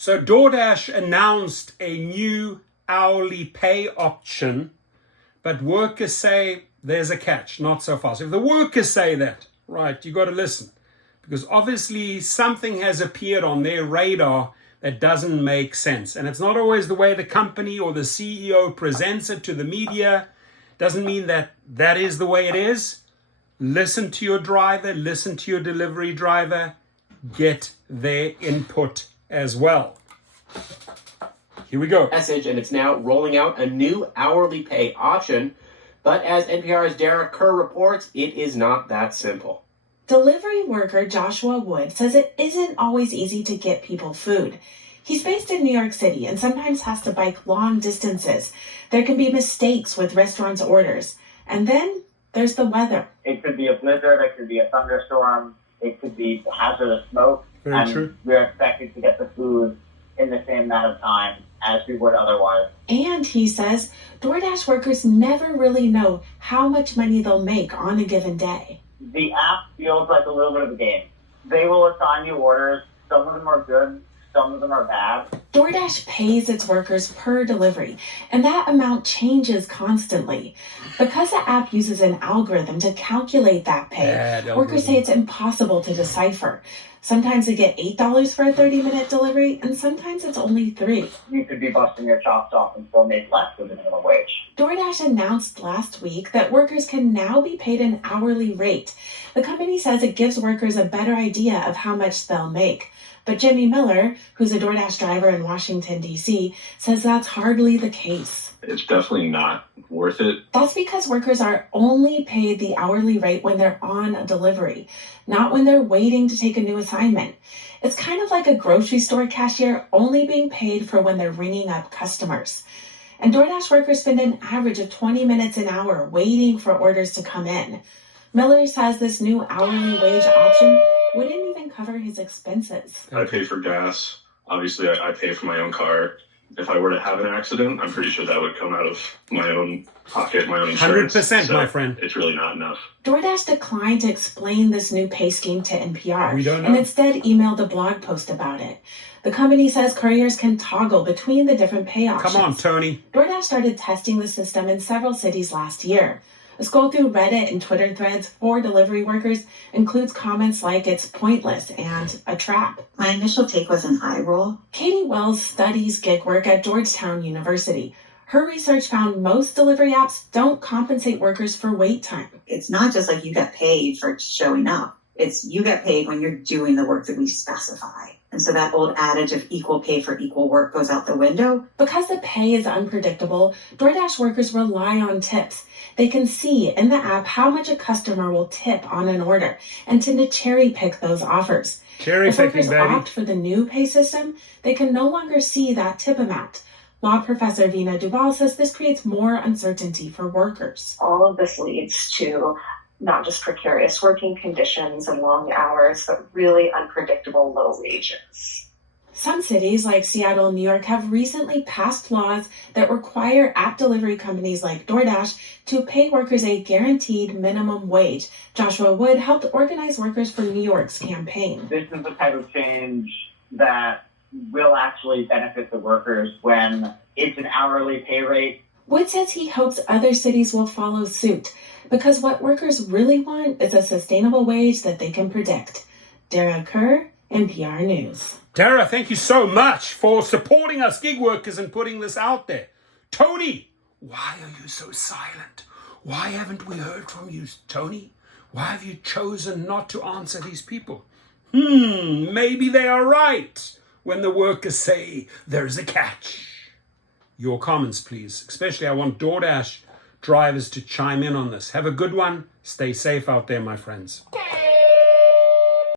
So DoorDash announced a new hourly pay option, but workers say there's a catch, not so fast. If the workers say that, right, you got to listen, because obviously something has appeared on their radar that doesn't make sense. And it's not always the way the company or the CEO presents it to the media. Doesn't mean that that is the way it is. Listen to your driver, listen to your delivery driver, get their input as well. Here we go. Message, and it's now rolling out a new hourly pay option. But as NPR's Derek Kerr reports, it is not that simple. Delivery worker Joshua Wood says it isn't always easy to get people food. He's based in New York City and sometimes has to bike long distances. There can be mistakes with restaurants' orders. And then there's the weather. It could be a blizzard, it could be a thunderstorm, it could be hazardous smoke. Very true. We're expected to get the food in the same amount of time as we would otherwise. And he says DoorDash workers never really know how much money they'll make on a given day. The app feels like a little bit of a game. They will assign you orders. Some of them are good, some of them are bad. DoorDash pays its workers per delivery, and that amount changes constantly. Because the app uses an algorithm to calculate that pay, workers say it's impossible to decipher. Sometimes they get $8 for a 30-minute delivery, and sometimes it's only $3. You could be busting your chops off and still make less than the minimum wage. DoorDash announced last week that workers can now be paid an hourly rate. The company says it gives workers a better idea of how much they'll make. But Jimmy Miller, who's a DoorDash driver in Washington, D.C., says that's hardly the case. It's definitely not worth it. That's because workers are only paid the hourly rate when they're on a delivery, not when they're waiting to take a new assignment. It's kind of like a grocery store cashier only being paid for when they're ringing up customers. And DoorDash workers spend an average of 20 minutes an hour waiting for orders to come in. Miller says this new hourly wage option wouldn't even cover his expenses. I pay for gas. Obviously, I pay for my own car. If I were to have an accident, I'm pretty sure that would come out of my own pocket, my own insurance. 100%, so my friend. It's really not enough. DoorDash declined to explain this new pay scheme to NPR We don't know. and instead emailed a blog post about it. The company says couriers can toggle between the different pay options. Come on, Tony. DoorDash started testing the system in several cities last year. A scroll through Reddit and Twitter threads for delivery workers includes comments like it's pointless and a trap. My initial take was an eye roll. Katie Wells studies gig work at Georgetown University. Her research found most delivery apps don't compensate workers for wait time. It's not just like you get paid for showing up. It's you get paid when you're doing the work that we specify. And so that old adage of equal pay for equal work goes out the window. Because the pay is unpredictable, DoorDash workers rely on tips. They can see in the app how much a customer will tip on an order and tend to cherry pick those offers. Cherry If picking, workers baby. opt for the new pay system, they can no longer see that tip amount. Law professor Vina Duval says this creates more uncertainty for workers. All of this leads to not just precarious working conditions and long hours, but really unpredictable low wages. Some cities like Seattle and New York have recently passed laws that require app delivery companies like DoorDash to pay workers a guaranteed minimum wage. Joshua Wood helped organize workers for New York's campaign. This is the type of change that will actually benefit the workers when it's an hourly pay rate. Wood says he hopes other cities will follow suit because what workers really want is a sustainable wage that they can predict. Dara Kerr, NPR News. Tara, thank you so much for supporting us gig workers and putting this out there. Tony, why are you so silent? Why haven't we heard from you, Tony? Why have you chosen not to answer these people? Maybe they are right when the workers say there's a catch. Your comments, please. Especially I want DoorDash drivers to chime in on this. Have a good one. Stay safe out there, my friends.